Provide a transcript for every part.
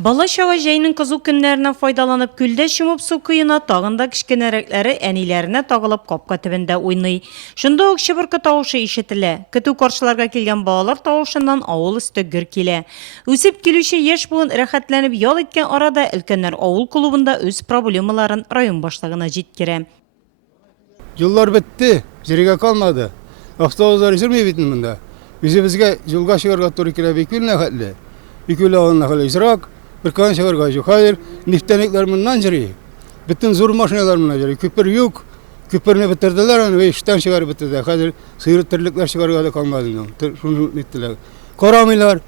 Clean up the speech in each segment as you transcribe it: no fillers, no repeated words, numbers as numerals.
Бала чага җәйнең кызу көннәреннән файдаланып күлдә чумып су кыена тагында кечкенәрәкләре әниләренә тагылып капка төбендә уйный. Шунда ук чыбыркы тавышы ишетелә. Көтү каршыларга килгән балалар тавышыннан авыл өсте гөр килә. Үсеп килүче яшь буын рәхәтләнеп ял иткән арада өлкәннәр авыл клубында үз проблемаларын район башлыгына җиткерә. Yıllar bitti, zirga kalmadı. Avtobuslar sürmüyor bitti bunda. Bizge yolga çıkarga doğru kire bir kül nakatli. Bir kül ağın nakatli izrak, bir kan çıkarga yok. Hayır, niftenekler bundan ciri. Bütün zor maşineler bundan ciri. Küpür yok. Küpürünü bitirdiler ve işten çıkarı bitirdiler. Hayır, sıyır tırlıklar çıkarga da kalmadı. Şunu bittiler. Koramiler.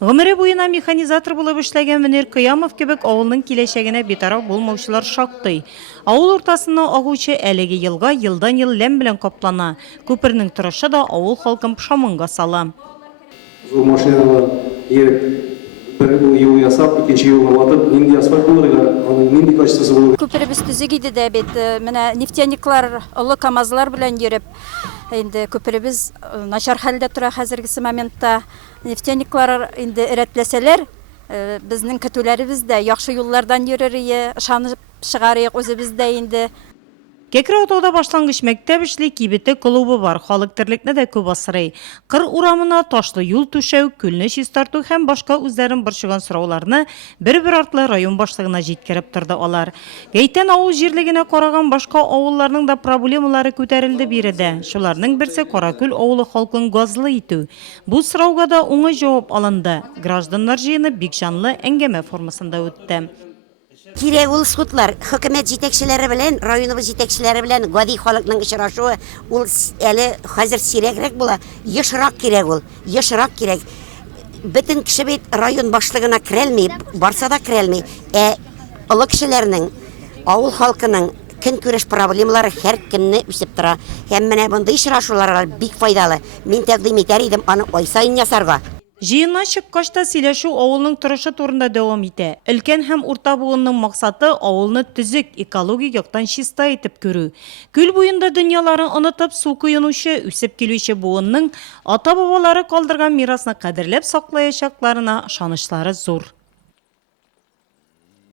Гомере буена механизатор булып эшләгән Мөнир Кыямов кебек авылның киләчәгенә битараф булмаучылар шактый. Авыл уртасына агучы әлеге елга елдан-ел ләм белән каплана. Күпернең торышы да авыл халкын пошаманга сала. Зур машиналар bir yol yasap, ikinci yoluna batıp, nindi asfalt bulurlar, nindi kaçtısı bulurlar. Köprübüz tüzük idi de bit, nefteniklar, ulu kamazlar bilen yürüp, indi köprübüz naşar halde tura hazırgısı momentda nefteniklar indi üretleseler, bizning kötülerimiz de yaxşı yollardan yürürüye, şanı çıgarıyıq özümüz de indi. Кекрәтауда башлангыч мәктәп эшли кибете клубы бар. Халык терлекне дә күп асрый. Кыр урамына ташлы юл түшәү, күлне чистарту һәм башка үзләрен борчыган сорауларны бер-бер артлы район башлыгына җиткереп торды алар. Гәйтән авыл җирлегенә караган башка авылларның да проблемалары күтәрелде биредә. Шуларның берсе Каракүл авылы халкын газлы итү. Бу сорауга да уңай җавап алынды. Гражданнар җыены бик җанлы әңгәмә формасында үтте. Кирәк ул судлар, хөкүмәт җитәкчеләре белән, районыбыз җитәкчеләре белән гади халыкның очрашуы ул әле хәзер сирәгрәк була, ешрак кирәк ул, ешрак кирәк. Бөтен кеше бит район башлыгына керәлми, барса да керәлми. Олы кешеләрнең, авыл халкының көнкүреш проблемалары һәр көнне үсеп тора. Һәм менә бундай очрашулар бик файдалы. Мин тәкъдим итәр идем аны ай сайын ясарга. Җыеннан чыккач та сөйләшү авылның торышы турында дәвам итә. Өлкән һәм урта буынның максаты авылны төзек, экологик яктан чиста итеп күрү. Күл буенда дөньяларын онытып су коенучы, үсеп килүче буынның ата-бабалары калдырган мирасны кадерләп саклаячакларына ышанычлары зур.